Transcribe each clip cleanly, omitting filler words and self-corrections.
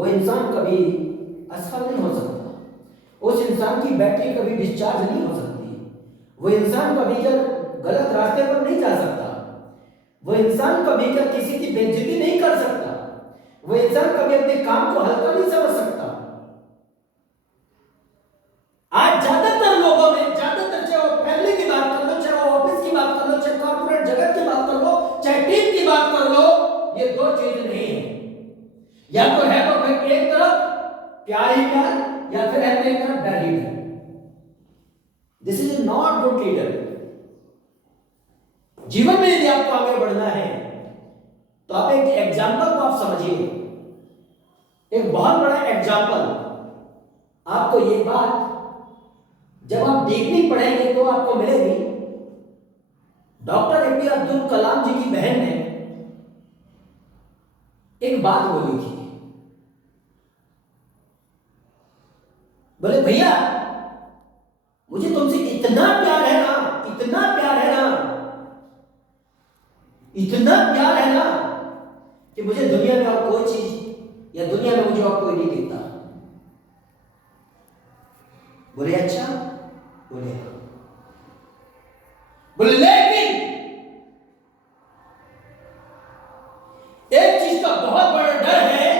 वो इंसान कभी असफल नहीं हो सकता। उस इंसान की बैटरी कभी डिस्चार्ज नहीं हो सकती। वो इंसान कभी क्या गलत रास्ते पर नहीं जा सकता। वो इंसान कभी क्या किसी की बेइज्जती नहीं कर सकता। वो इंसान कभी अपने काम को हल्का नहीं समझ सकता। आज ज्यादातर लोगों में, ज्यादातर चाहे वो फैमिली की बात कर लो, चाहे वो ऑफिस की बात कर लो, चाहे कॉर्पोरेट जगत की बात कर लो, चाहे टीम की बात कर लो, ये दो चीज नहीं है। या तो है तो फिर एक तरफ प्यार ही प्यार, या फिर है तो एक तरफ डर ही डर। This is not good leader. जीवन में यदि आपको आगे बढ़ना है तो आप एक एग्जाम्पल को आप समझिए। एक बहुत बड़ा एग्जाम्पल आपको ये बात जब आप डीपली पढ़ेंगे तो आपको मिलेगी। डॉक्टर एपीजे अब्दुल कलाम जी की बहन ने एक बात बोली थी। बोले भैया मुझे तुमसे इतना प्यार है ना, इतना प्यार है ना, इतना प्यार है ना कि मुझे दुनिया में और कोई चीज या दुनिया में मुझे और कोई नहीं दिखता। बोले अच्छा? बोले हाँ। बोले लेकिन एक चीज का बहुत बड़ा डर है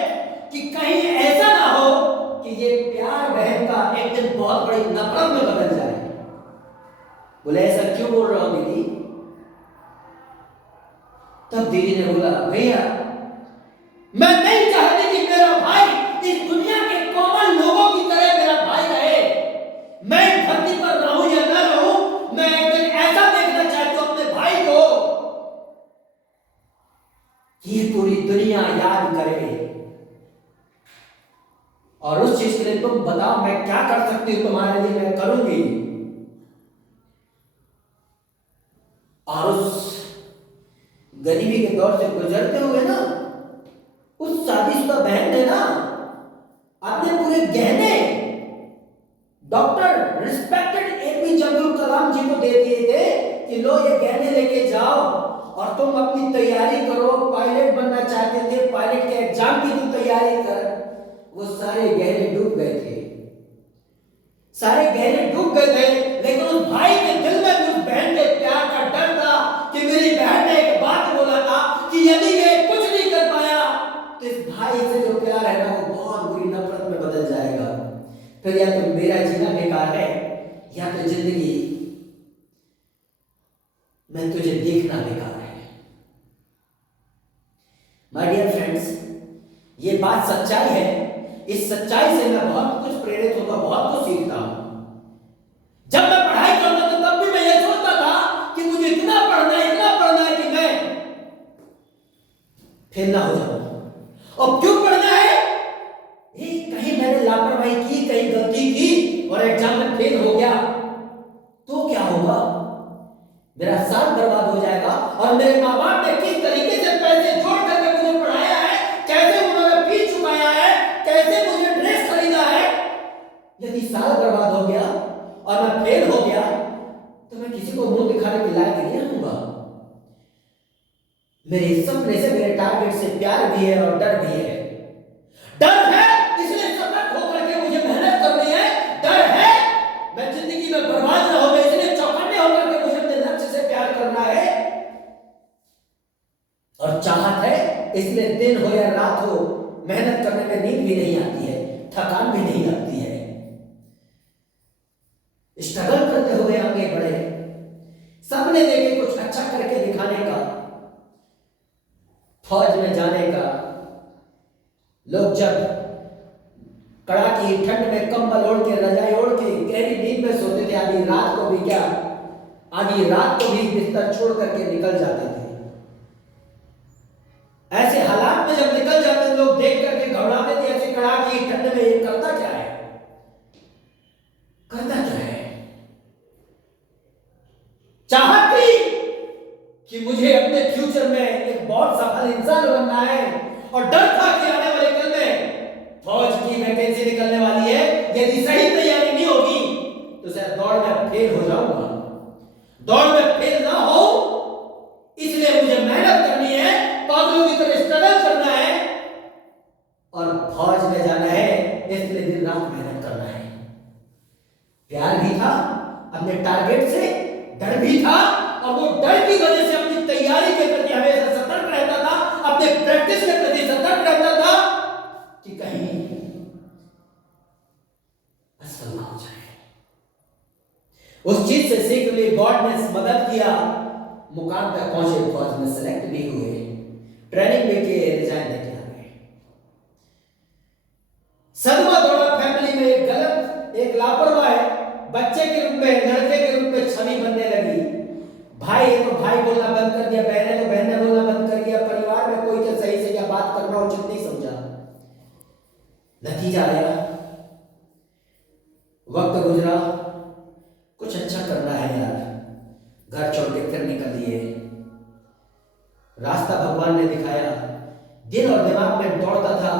कि कहीं ऐसा ना हो कि ये प्यार बहन का एक दिन बहुत बड़ी नफरत में बदल जाए। बोले ऐसा क्यों बोल रहा हूं दीदी? तब दीदी ने बोला भैया मैं नहीं चाहती कि मेरा भाई इस दुनिया के कॉमन लोगों की तरह मेरा भाई रहे। मैं धरती पर रहूं या ना रहूं, मैं एक दिन ऐसा देखना चाहती हूं अपने भाई को कि ये पूरी दुनिया याद करे। और उस चीज के लिए तुम बताओ मैं क्या कर सकती हूं तुम्हारे लिए, मैं करूंगी। और उस गरीबी के दौर से गुजरते हुए ना उस शादीशुदा बहन ने ना अपने पूरे गहने doctor respected APJ Abdul Kalam जी को दे दिए थे कि लो ये गहने लेके जाओ और तुम अपनी तैयारी करो। पायलट बनना चाहते थे, पायलट के एग्जाम की तुम तैयारी कर। वो सारे गहने डूब गए थे, सारे गहने डूब गए थे। लेकिन उस भाई के दिल में उस बहन के प्यार का डर था कि मेरी बहन ने एक बात बोला था कि यदि ये कुछ नहीं कर पाया तो इस भाई से जो प्यार है ना वो बहुत बुरी नफरत में बदल जाएगा। फिर या तो मेरा जीना बेकार है या तो जिंदगी में तुझे देखना बेकार है। माय डियर फ्रेंड्स, ये बात सच्चाई है। इस सच्चाई से मैं बहुत कुछ प्रेरित होता, बहुत कुछ सीखता हूं। जब मैं पढ़ाई करता था तब भी मैं ये सोचता था कि मुझे इतना पढ़ना है कि मैं फेल ना हो जाऊं। और क्यों पढ़ना है? कहीं मैंने लापरवाही की, कहीं गलती की और एग्जाम में फेल हो गया तो क्या होगा? मेरा साल बर्बाद हो जाएगा। और मेरे माँ बाप ने किस तरीके से पैसे जोड़ करके मुझे पढ़ाया है, कैसे उन्होंने फीस चुकाया है, कैसे मुझे ड्रेस खरीदा है, यदि साल बर्बाद हो गया और मैं फेल हो गया तो मैं किसी को मुंह दिखाने के लायक नहीं रहूंगा। मेरे सपने से, मेरे टारगेट से प्यार भी है और डर भी है। डर है इसलिए सतर्क होकर के मुझे मेहनत करनी है। डर है मैं जिंदगी में बर्बाद ना हो गई इसलिए चौकन्ने होकर के मुझे अपने लक्ष्य से प्यार करना है। और चाहत है इसलिए दिन हो या रात हो मेहनत करने में नींद भी नहीं आती है, थकान भी नहीं लगती है। स्ट्रगल करते हुए आगे बढ़े, सपने देखे कुछ अच्छा करके दिखाने का, फौज में जाने का। लोग जब कड़ाकी ठंड में कंबल ओढ़ के, रजाई ओढ़ के गहरी नींद में सोते थे, आधी रात को भी क्या, आधी रात को भी बिस्तर छोड़ करके निकल जाते थे। ऐसे हालात में जब निकल जाते थे लोग देख करके घबराते थे। ऐसे कड़ाकी ठंड में ये करता क्या है, करता क्या है? चाहत थी कि मुझे अपने फ्यूचर में एक बहुत सफल इंसान बनना है और डर था कि आने वाले कल में फौज की वैकेंसी निकलने वाली है, यदि सही तैयारी नहीं होगी तो शायद दौड़ में फेल हो जाऊंगा। दौड़ में फेल ना हो इसलिए मुझे मेहनत करनी है, पागलों की तरह स्ट्रगल करना है और फौज में जाना है, इसलिए दिन रात मेहनत करना है। प्यार भी था अपने टारगेट से, डर भी था, और वो डर की वजह से अपनी तैयारी के प्रति हमेशा सतर्क रहता था, अपने प्रैक्टिस के प्रति सतर्क रहता था कि कहीं असफल ना हो जाए। उस चीज से सीख ली, गॉड ने मदद किया, मुकाम तक पहुंचे, फौज में सेलेक्ट भी हुए, ट्रेनिंग भी किए, रिजाइन देके आ गए। सदमा दौड़ा फैमिली में, एक गलत, एक लापरवाह बच्चे के रूप में, लड़के के रूप में छवि बनने लगी। भाई तो भाई बोलना बंद कर दिया, बहने तो बहने बोलना बंद कर दिया, परिवार में कोई तो सही से क्या बात करना उचित नहीं समझा। नतीजा आया, वक्त गुजरा, कुछ अच्छा करना है यार, घर छोड़ के फिर निकल दिए। रास्ता भगवान ने दिखाया। दिल और दिमाग में दौड़ता था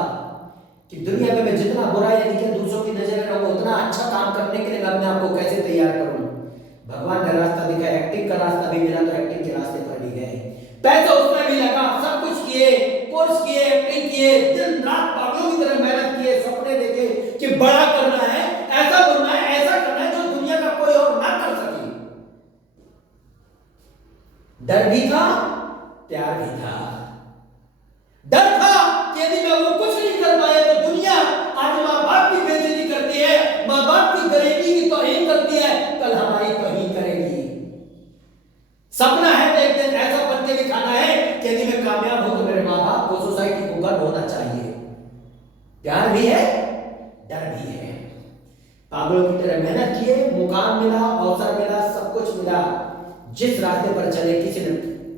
कि दुनिया में मैं जितना बुरा या दिखे दूसरों की नजर में रहूं, उतना अच्छा काम करने के लिए मैं अपने आप को कैसे तैयार करूं। भगवान ने रास्ता दिखाया, एक्टिंग का रास्ता भी मिला तो एक्टिंग के रास्ते पर भी गए, पैसा उसमें भी लगा, सब कुछ किए, कोर्स किए, एक्टिंग किए, दिन रात पागलों की तरह मेहनत किए, सपने देखे कि बड़ा करना है, ऐसा बनना है, ऐसा करना है जो दुनिया का कोई और ना कर सके। डर भी था, प्यार भी था। डर था कि यदि मैं वो कुछ नहीं कर पाया तो दुनिया आज माँ बाप की बेइज्जती करती है, माँ बाप की गरीबी की तौहीन करती है, कल हमारी तौहीन करेगी। सपना है तो एक दिन ऐसा बन के दिखाना है कि यदि मैं कामयाब हूं तो मेरे माँ बाप को, सोसाइटी को गर्व होना चाहिए। प्यार भी है, डर भी है। पागलों की तरह मेहनत किए, मुकाम मिला, अवसर मिला, सब कुछ मिला। जिस रास्ते पर चले किसी ने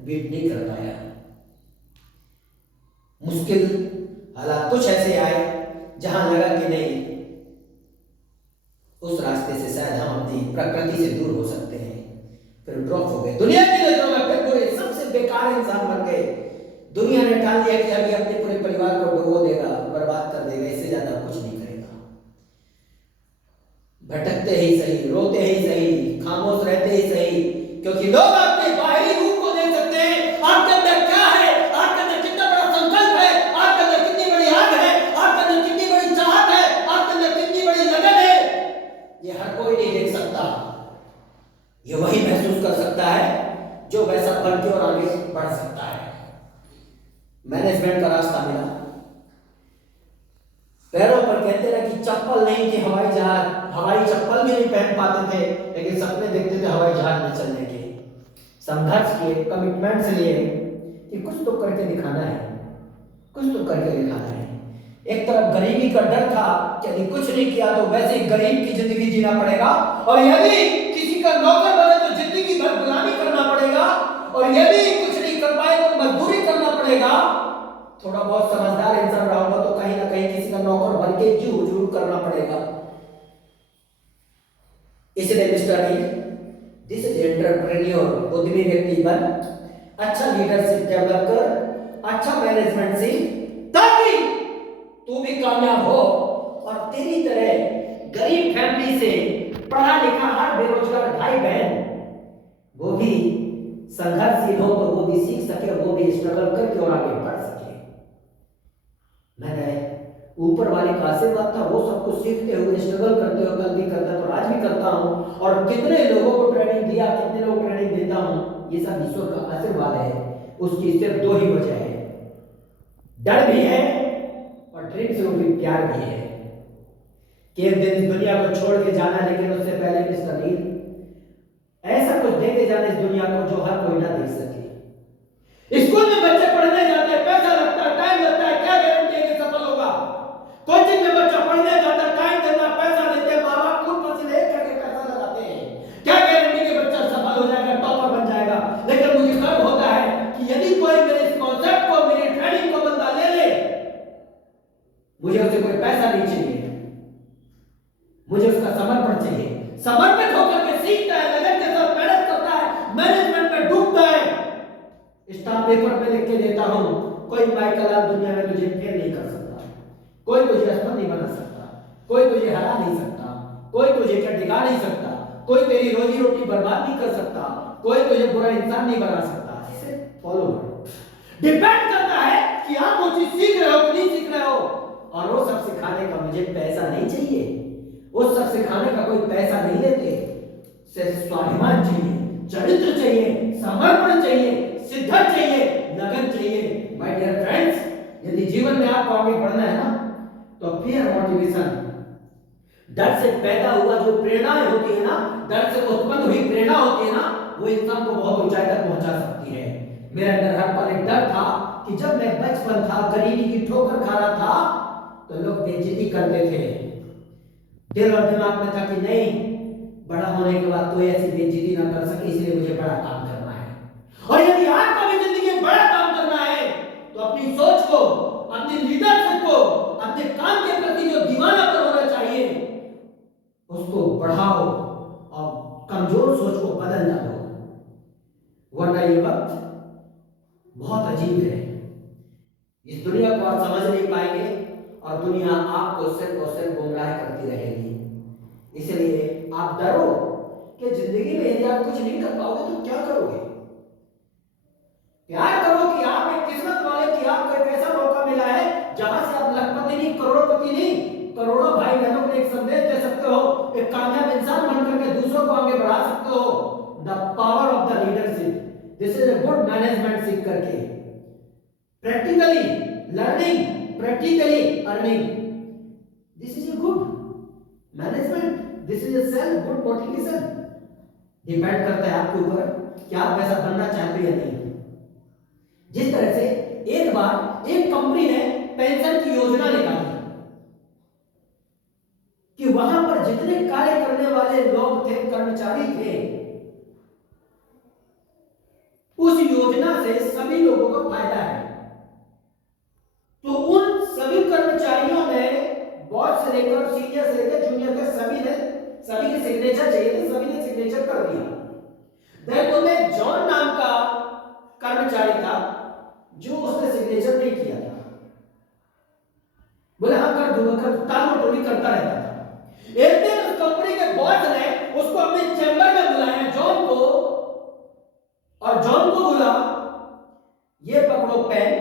बीट नहीं कर पाया। मुश्किल हालात कुछ ऐसे आए जहां लगा कि नहीं, उस रास्ते से शायद हम अपनी प्रकृति से दूर हो सकते हैं, फिर ड्रॉप हो गए दुनिया की नजरों में, फिर पूरे सबसे बेकार इंसान बन गए। दुनिया ने ठान लिया कि अभी अपने पूरे परिवार को डुबो देगा, बर्बाद कर देगा, इससे ज्यादा कुछ नहीं करेगा। भटकते ही सही, रोते ही सही, खामोश रहते ही सही, क्योंकि लोग आपके बाहरी रूप को देख सकते हैं, आपके अंदर क्या है, आपके अंदर कितना बड़ा संकल्प है, आपके अंदर कितनी बड़ी आग है, आपके अंदर कितनी बड़ी चाहत है, आपके अंदर कितनी बड़ी लगन है, ये हर कोई नहीं देख सकता। ये वही महसूस कर सकता है जो वैसा बन के और आगे बढ़ सकता है। मैनेजमेंट का रास्ता मिला, पैरों पर कहते रहे कि चप्पल नहीं थी, हवाई जहाज, हवाई चप्पल भी नहीं पहन पाते थे, लेकिन सपने देखते थे हवाई जहाज में चलने के। संघर्ष किए, कमिटमेंट्स लिए कि कुछ तो करके दिखाना है, कुछ तो करके दिखाना है। एक तरफ गरीबी का डर था कि यदि कुछ नहीं किया तो वैसे ही गरीब की जिंदगी जीना पड़ेगा, और यदि किसी का नौकर बने तो जिंदगी भर गुलामी करना पड़ेगा, और यदि कुछ नहीं कर पाए तो मजदूरी करना पड़ेगा। थोड़ा बहुत समझदार इंसान रहा होगा तो कहीं ना कहीं किसी का नौकर बन के जरूर करना पड़ेगा। इसलिए मिस्टर दिस इज एंटरप्रेन्योर, उद्यमी व्यक्ति बन, अच्छा लीडरशिप डेवलप कर, अच्छा मैनेजमेंट सीख, ताकि तू भी कामयाब हो और तेरी तरह गरीब फैमिली से पढ़ा लिखा हर बेरोजगार भाई बहन वो भी संघर्षशील हो तो वो भी सीख सके, वो भी स्ट्रगल करके और आगे बढ़ सके। मैंने ऊपर वाले का आशीर्वाद था, वो सब कुछ सीखते हुए, स्ट्रगल करते हुए, कल भी करता तो आज भी करता हूं, और कितने लोगों को ट्रेनिंग दिया, कितने लोग ट्रेनिंग देता हूं, ये सब ईश्वर का आशीर्वाद है। उसकी सिर्फ दो ही वजह है, डर भी है और ड्रीम से भी प्यार भी है कि एक दिन इस दुनिया को छोड़ के जाना, लेकिन उससे पहले मिस्टर नील ऐसा कुछ दे के जाना इस दुनिया को जो हर कोई ना देख सके। स्कूल में बच्चे पढ़ने जाते हैं, पैसा लगता है, टाइम लगता है, क्या गारंटी है कि सफल होगा। कोचिंग में बच्चा पढ़ने जाता है, टाइम देता है, पैसा देते हैं, माँ बाप खूब पसीने करके पैसा लगाते हैं, क्या गारंटी कि बच्चा सफल हो जाएगा, टॉपर बन जाएगा। लेकिन मुझे गर्व होता है कि यदि कोई मेरे इस कॉन्सेप्ट को, मेरी ट्रेनिंग को बंदा ले ले, मुझे उससे कोई पैसा नहीं चाहिए, मुझे उसका समर्पण चाहिए। समर्पित होकर के सीखता है, लगन के साथ मेहनत करता है, मैनेजमेंट में डूबता है, स्टाम्प पेपर पे लिख के देता हूं, कोई माइकल आल दुनिया में तुझे फेल नहीं कर सकता, कोई तुझे अस्पताल नहीं बना सकता, कोई तुझे हरा नहीं सकता, कोई तुझे टिका नहीं सकता, कोई तेरी रोजी रोटी बर्बाद नहीं कर सकता, कोई तुझे बुरा इंसान नहीं बना सकता। इसे फॉलो डिपेंड करता है कि आप वो चीज सीख रहे हो कि नहीं सीख रहे हो, और वो सब पैसा नहीं चाहिए, वो सब सिखाने का कोई पैसा नहीं लेते। सिर्फ स्वाभिमान चाहिए, चरित्र चाहिए, समर्पण चाहिए, सिद्धत चाहिए, लगन चाहिए। माय डियर फ्रेंड्स, यदि जीवन में आपको आगे बढ़ना है ना, तो फियर मोटिवेशन, डर से पैदा हुआ जो प्रेरणाएं होती है ना, डर से उत्पन्न हुई प्रेरणा होती है ना, वो इंसान को बहुत ऊंचाई तक पहुंचा सकती है। मेरे अंदर हर पल एक डर था कि जब मैं बचपन था, गरीबी की ठोकर खा रहा था, तो लोग बेइज्जती करते थे। दिल और दिमाग में था कि नहीं, बड़ा होने के बाद कोई ऐसी बेइज्जती ना कर सके, इसलिए मुझे बड़ा काम करना है। और यदि आपको भी जिंदगी में बड़ा काम करना है, तो अपनी सोच को, अपनी लीडरशिप को, अपने काम के प्रति जो दीवानापन होना चाहिए, उसको बढ़ाओ और कमजोर सोच को बदल डालो, वरना ये वक्त बहुत अजीब है। इस दुनिया को आप समझ नहीं पाएंगे और दुनिया आपको सिर्फ और सिर्फ गुमराह करती रहेगी। इसलिए आप डरो कि जिंदगी में यदि आप कुछ नहीं कर पाओगे तो क्या करोगे। प्यार करो कि आप एक किस्मत वाले, कि आपको एक ऐसा मौका मिला है जहां से आप लखपति नहीं, करोड़पति नहीं, करोड़ों भाई बहनों को एक संदेश दे सकते हो, एक कामयाब इंसान बनकर के दूसरों को आगे बढ़ा सकते हो। The power of the leadership, this is a good management सीख करके, practically learning, practically earning, this is a good management, this is a self good motivation. Depend करता है आपके ऊपर कि आप वैसा बनना चाहते हो या नहीं। जिस तरह से एक बार एक कंपनी ने पेंशन की योजना निकाली कि वहां पर जितने कार्य करने वाले लोग थे, कर्मचारी थे, उस योजना से सभी लोगों को फायदा है। तो उन सभी कर्मचारियों ने, बॉस से लेकर सीनियर से लेकर जूनियर तक, सभी के सिग्नेचर चाहिए थे, सभी ने सिग्नेचर कर दिया। देन उनमें जॉन नाम का कर्मचारी था जो उसने सिग्नेचर नहीं किया था। बोले हाँ कर दूंगा, कर, टालमटोली करता रहता था। एक दिन उस कंपनी के बॉस ने उसको अपने चैम्बर में बुलाया, जॉन को, और जॉन को बोला ये पकड़ो पेन,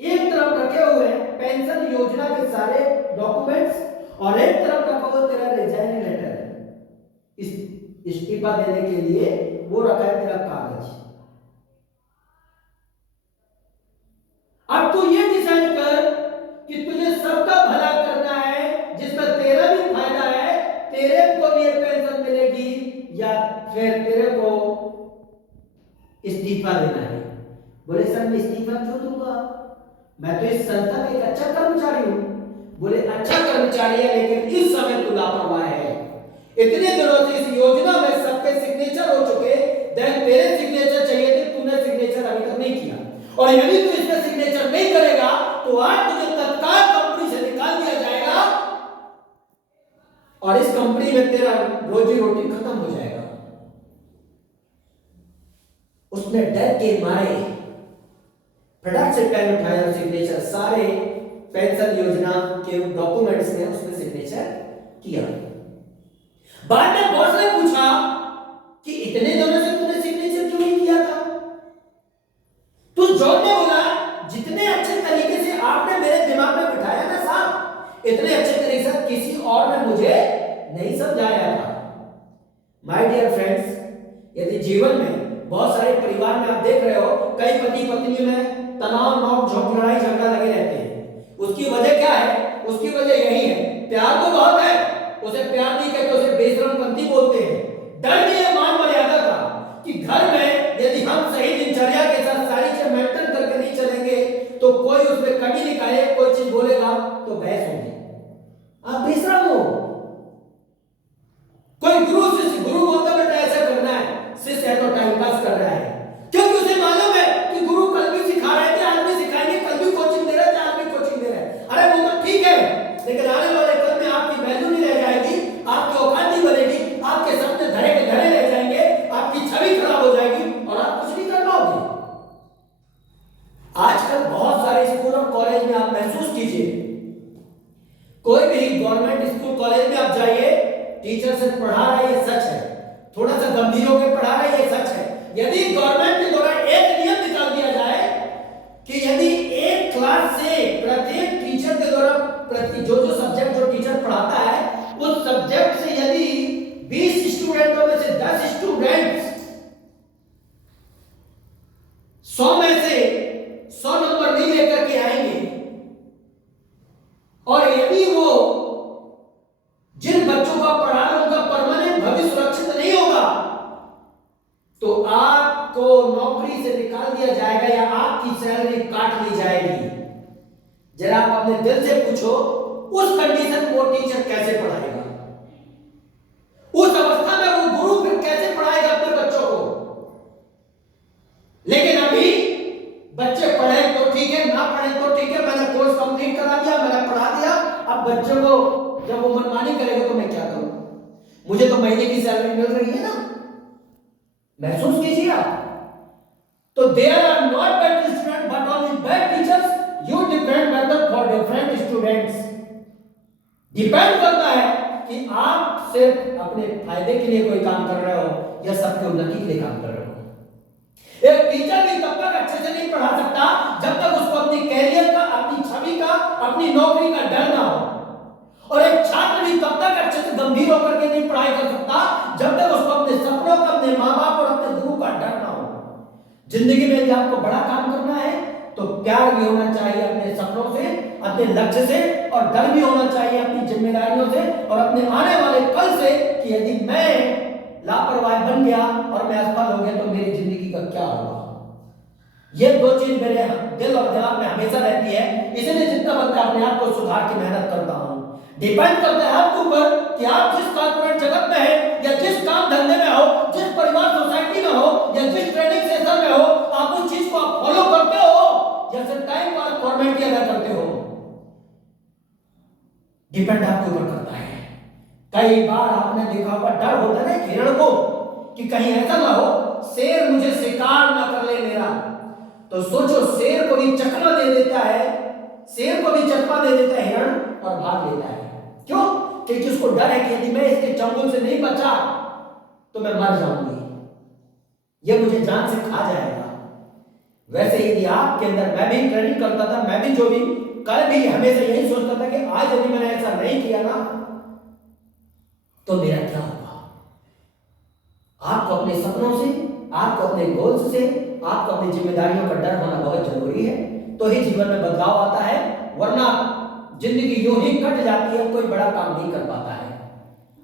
एक तरफ रखे हुए पेंशन योजना के सारे डॉक्यूमेंट्स और एक तरफ रखा हुआ तेरा रिजाइन लेटर, इस्तीफा देने के लिए वो रखा है तेरा कागज। अब तू ये डिसाइड कर कि तुझे सबका भला करना है, जिसमें तेरा भी फायदा है, तेरे को भी पेंशन मिलेगी, या फिर तेरे को इस्तीफा देना है। बोले सर मैं इस्तीफा क्यों दूंगा, मैं तो इस संस्था का एक अच्छा कर्मचारी हूं। बोले अच्छा कर्मचारी है, लेकिन इस समय तू लापरवाह है। इतने दिनों से इस योजना में सबके सिग्नेचर हो चुके, देन तेरे सिग्नेचर चाहिए थे, तूने सिग्नेचर अभी तक नहीं किया, और यदि तू इसमें सिग्नेचर नहीं करेगा तो आज तुझे तत्काल कंपनी से निकाल दिया जाएगा और इस कंपनी में तेरा रोजी रोटी खत्म हो जाएगा। उसने डर के मारे फटाक से पेन उठाया और सिग्नेचर, सारे पेंशन योजना के डॉक्यूमेंट्स में उसने सिग्नेचर किया। बाद में बॉस ने पूछा कि इतने दिनों से तूने सिग्नेचर क्यों नहीं किया था? तो जॉन ने बोला जितने अच्छे तरीके से आपने मेरे दिमाग में बिठाया ना साहब, इतने अच्छे तरीके से किसी और ने मुझे नहीं समझाया था। माय डियर फ्रेंड्स, यदि जीवन में बहुत सारे परिवार में आप देख रहे हो, कई पति पत्नी में तनाव, नोक झोंक, लड़ाई झगड़ा लगे रहते हैं, उसकी वजह क्या है? उसकी वजह यही है, प्यार तो बहुत है, उसे प्यार नहीं कहते, उसे बेशरमपंथी बोलते हैं। डर नहीं है मान मर्यादा का कि घर में यदि हम सही दिनचर्या के साथ सारी चीजें मेंटेन करके नहीं चलेंगे तो कोई उसमें कमी निकाले, कोई चीज बोलेगा तो बहस होगी। आप बेशरम हो। कोई गुरु बोलता बेटा ऐसा करना है, शिष्य है तो टाइम पास कर रहा है, क्योंकि उसे मालूम है कि गुरु कल भी सिखा रहे थे, आज भी सिखाएंगे, कल भी कोचिंग दे रहे थे, आज भी कोचिंग दे रहे हैं। अरे वो तो ठीक है, लेकिन आने वाले कल में आपकी वैल्यू नहीं रह जाएगी, आपकी औकात नहीं बनेगी, आपके सामने धरे के धरे रह जाएंगे, आपकी छवि खराब हो जाएगी और आप कुछ नहीं कर पाओगे। आजकल बहुत सारे स्कूल और कॉलेज में आप महसूस कीजिए, कोई भी गवर्नमेंट स्कूल कॉलेज में आप जाइए, टीचर से पढ़ा रहा है, ये सच है, थोड़ा सा गंभीर होकर पढ़ा रहा है, ये सच है। यदि गवर्नमेंट के द्वारा एक नियम निकाल दिया जाए कि यदि एक क्लास से प्रत्येक टीचर के द्वारा जो सब्जेक्ट जो टीचर लेकर के आएंगे। और यदि वो जिन बच्चों का पढ़ा रहे उनका परमानेंट भविष्य सुरक्षित नहीं होगा तो आपको नौकरी से निकाल दिया जाएगा या आपकी सैलरी काट ली जाएगी। जरा आप अपने दिल से पूछो, उस कंडीशन में वो टीचर कैसे पढ़ाएगा? उस अवस्था में वो गुरु फिर कैसे पढ़ाएगा अपने बच्चों को? लेकिन अभी बच्चे पढ़े तो ठीक है, ना पढ़े तो ठीक है, मैंने कोर्स कंप्लीट करा दिया, मैंने पढ़ा दिया, अब बच्चों को जब वो मनमानी करेगा तो मैं क्या करूं? मुझे तो महीने की सैलरी मिल रही है ना। महसूस कीजिए आप। तो there are not bad student but only bad teachers. You different method for different students. Depend करता है कि आप सिर्फ अपने फायदे के लिए कोई काम कर रहे हो या सबके उन्नति के लिए काम कर रहे हो। एक टीचर भी तब तक अच्छे से नहीं पढ़ा सकता जब तक उसको अपनी कैरियर का, अपनी छवि का, अपनी नौकरी का डर ना हो। और एक छात्र भी तब तक अच्छे से गंभीर होकर के नहीं पढ़ाई कर सकता जब तक उसको अपने सपनों का, अपने माँ बाप और अपने गुरु का डर ना हो। जिंदगी में यदि आपको बड़ा काम करना है तो प्यार भी होना चाहिए अपने सपनों से, अपने लक्ष्य से, और डर भी होना चाहिए अपनी जिम्मेदारियों से और अपने आने वाले कल से कि यदि मैं लापरवाही बन गया और मैं असफल हो गया तो मेरी जिंदगी का क्या होगा। ये दो चीज मेरे दिल और दिमाग में हमेशा रहती है। इसलिए जितना बनता है अपने आप को सुधार की मेहनत करता हूं। डिपेंड करता है आपके ऊपर कि आप जिस कॉर्पोरेट जगत में है या जिस काम धंधे में हो, जिस परिवार सोसाइटी में हो या जिस ट्रेनिंग सेशन में हो, आप उस चीज को आप फॉलो करते हो या सिर्फ टाइम पर फॉर्मेलिटी अदा करते हो। डिपेंड आपके ऊपर करता है। कई बार आपने देखा होगा, डर होता है ना हिरण को कि कहीं ऐसा ना हो शेर मुझे शिकार ना कर ले मेरा। तो सोचो, शेर को भी चकमा दे देता है, शेर को भी चकमा दे देता है हिरण और भाग लेता है। क्यों? क्योंकि उसको डर है कि यदि मैं इसके चंगुल से नहीं बचा तो मैं मर जाऊंगी, ये मुझे जान से खा जाएगा। वैसे यदि आपके अंदर, मैं भी ट्रेनिंग करता था, मैं भी जो भी कल भी हमेशा यही सोचता था कि आज यदि मैंने ऐसा नहीं किया ना तो मेरा क्या होगा। आपको अपने सपनों से, आपको अपने गोल्स से, आपको अपनी जिम्मेदारियों का डर होना बहुत जरूरी है, तो ही जीवन में बदलाव आता है। वरना जिंदगी यूं ही कट जाती है, कोई बड़ा काम नहीं कर पाता है।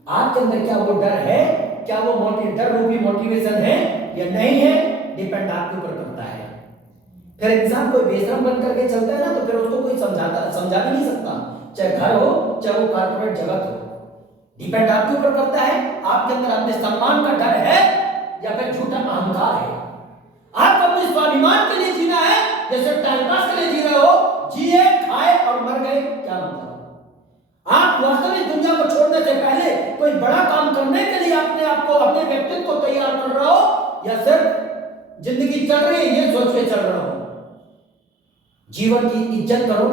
आपके अंदर क्या वो डर है? क्या वो डर रूपी मोटिवेशन है या नहीं है? डिपेंड आपके ऊपर करता है। फिर इंसान कोई बेशरम बन करके चलता है ना तो फिर उसको कोई समझा भी नहीं सकता, चाहे घर हो चाहे वो कॉर्पोरेट जगत हो। डिपेंड आपके ऊपर करता है। आपके अंदर अपने सम्मान का डर है या फिर झूठा अहंकार है। आपको अपने स्वाभिमान के लिए जीना है या सिर्फ टाइम पास के लिए जी रहे हो? जिए, खाए और मर गए, क्या मतलब? आप वास्तविक दुनिया को छोड़ने से पहले कोई बड़ा काम करने के लिए अपने आप को, अपने व्यक्तित्व को तैयार कर रहे हो या सिर्फ जिंदगी चल रही है ये सोच के चल रहे हो? जीवन की इज्जत करो।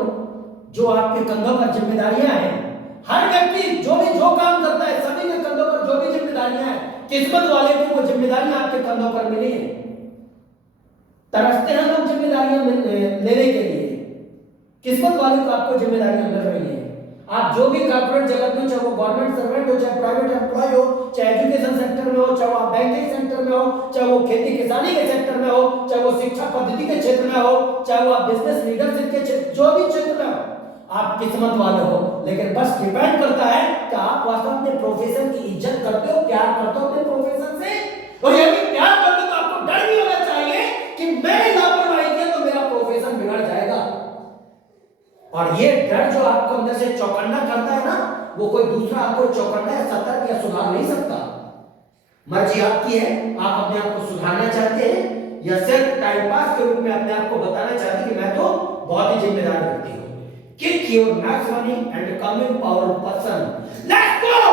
जो आपके कंधों पर जिम्मेदारियां हैं, हर व्यक्ति जो भी जो काम करता है, सभी के कंधों पर जो भी जिम्मेदारियां हैं, किस्मत वाले को वो जिम्मेदारियां आपके कंधों पर मिली है। तरसते हैं लोग जिम्मेदारियां लेने के लिए, किस्मत वाले को आपको जिम्मेदारियां मिल रही है। आप जो भी कॉर्पोरेट जगत में, चाहे वो गवर्नमेंट सर्वेंट हो, चाहे प्राइवेट एम्प्लॉय हो, चाहे एजुकेशन सेक्टर में हो, चाहे आप बैंकिंग सेक्टर में हो, चाहे वो खेती किसानी के सेक्टर में हो, चाहे वो शिक्षा पद्धति के क्षेत्र में हो, चाहे वो आप बिजनेस लीडरशिप के क्षेत्र, जो भी क्षेत्र में हो, आप किस्मत वाले हो। लेकिन बस डिपेंड करता है कि आप वास्तव में प्रोफेशन की इज्जत करते हो, प्यार करते हो अपने प्रोफेशन से। और यदि प्यार करते हो तो आपको डर भी होना चाहिए कि मैंने लापरवाही किया तो मेरा प्रोफेशन बिगड़ जाएगा। और ये डर जो आपको अंदर से चौकन्ना करता है ना, वो कोई दूसरा आपको चौकन्ना या सतर्क या सुधार नहीं सकता। मर्जी आपकी है, आप अपने आप को सुधारना चाहते हैं या सिर्फ टाइम पास के रूप में अपने आप को बताना चाहते हैं कि मैं तो बहुत ही जिम्मेदार व्यक्ति हूं। Kick your max money and come in power person. Let's go.